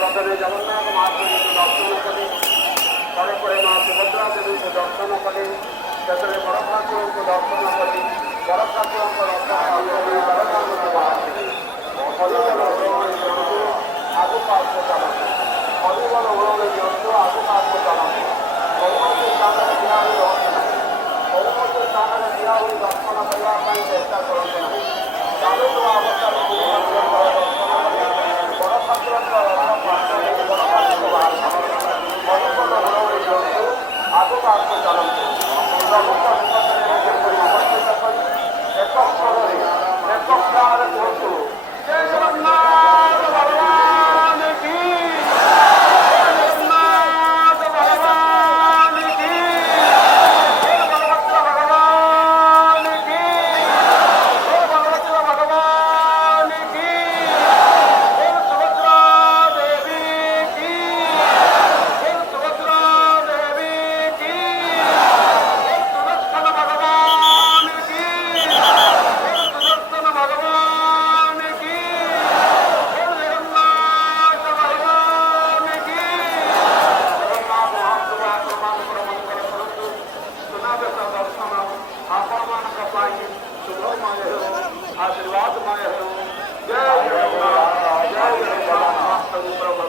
ପ୍ରଥମେ ଜଗନ୍ନାଥ ମହାପ୍ରଭୁଙ୍କୁ ଦର୍ଶନ କଲେ, ପରେ ପରେ ମା ସୁଭଦ୍ରା ଦେବୀଙ୍କୁ ଦର୍ଶନ କଲେ, ସେଥିରେ ବଡ଼ ଠାକୁରଙ୍କୁ ଦର୍ଶନ କଲେ, ବଡ଼ ଠାକୁରଙ୍କ ରଥ ବଡ଼ଠାକୁରଙ୍କୁ ବାହାରିଲେ। ହରିବଲ ଓଳମଣି ଦିଅନ୍ତୁ ଆଗକୁ ଆଗକୁ ଚାଲନ୍ତୁ, ହରିବଲ ଓଳମଣି ଦିଅନ୍ତୁ ଆଗକୁ ଆଗକୁ ଚାଲନ୍ତୁ। କୌଣସି ସ୍ଥାନରେ ଠିଆ ହୋଇ ରହନ୍ତୁ ନାହିଁ, କୌଣସି ସ୍ଥାନରେ ଠିଆ ହୋଇ ଦର୍ଶନ କରିବା ପାଇଁ ଚେଷ୍ଟା କରନ୍ତୁ ନାହିଁ। ଚାଲୁଥିବା ଅବସ୍ଥାରେ ଦର୍ଶନ କରି ବଡ଼ ଠାକୁରଙ୍କ ରଥ ପାଖରେ ବଡ଼ ଠାକୁରଙ୍କୁ ବାହାରିଲେ। ହରିବଲ ଓଳମଣି ଦିଅନ୍ତୁ ଆଗକୁ ଆଗକୁ ଚାଲନ୍ତୁ। ପ୍ରଭୁଙ୍କ ନିକଟରେ ନିଜକୁ ସମର୍ପିତ କରି ଏକ ସ୍ୱରରେ ଏକ ପ୍ରାଣରେ କୁହନ୍ତୁ, ଜୟ ଜଗନ୍ନାଥ ଭଗବାନ କି, ଜୟ ଜଗନ୍ନାଥ ଭଗବାନ କି, ଜୟ ବଳଭଦ୍ର ଭଗବାନ କି, ଜୟ ବଳଭଦ୍ର ଭଗବାନ କି, ଜୟ ସୁଭଦ୍ରା ଦେବୀ କି, ଜୟ ସୁଭଦ୍ରା ଦେବୀ କି। ବେଶ ଦର୍ଶନ ଆପଣମାନଙ୍କ ପାଇଁ ଶୁଭମୟ ହେଉ, ଆଶୀର୍ବାଦମୟ ହେଉ। ଜୟ ଜଗନ୍ନାଥ, ଜୟ ଜଗନ୍ନାଥ ପ୍ରଭୁ।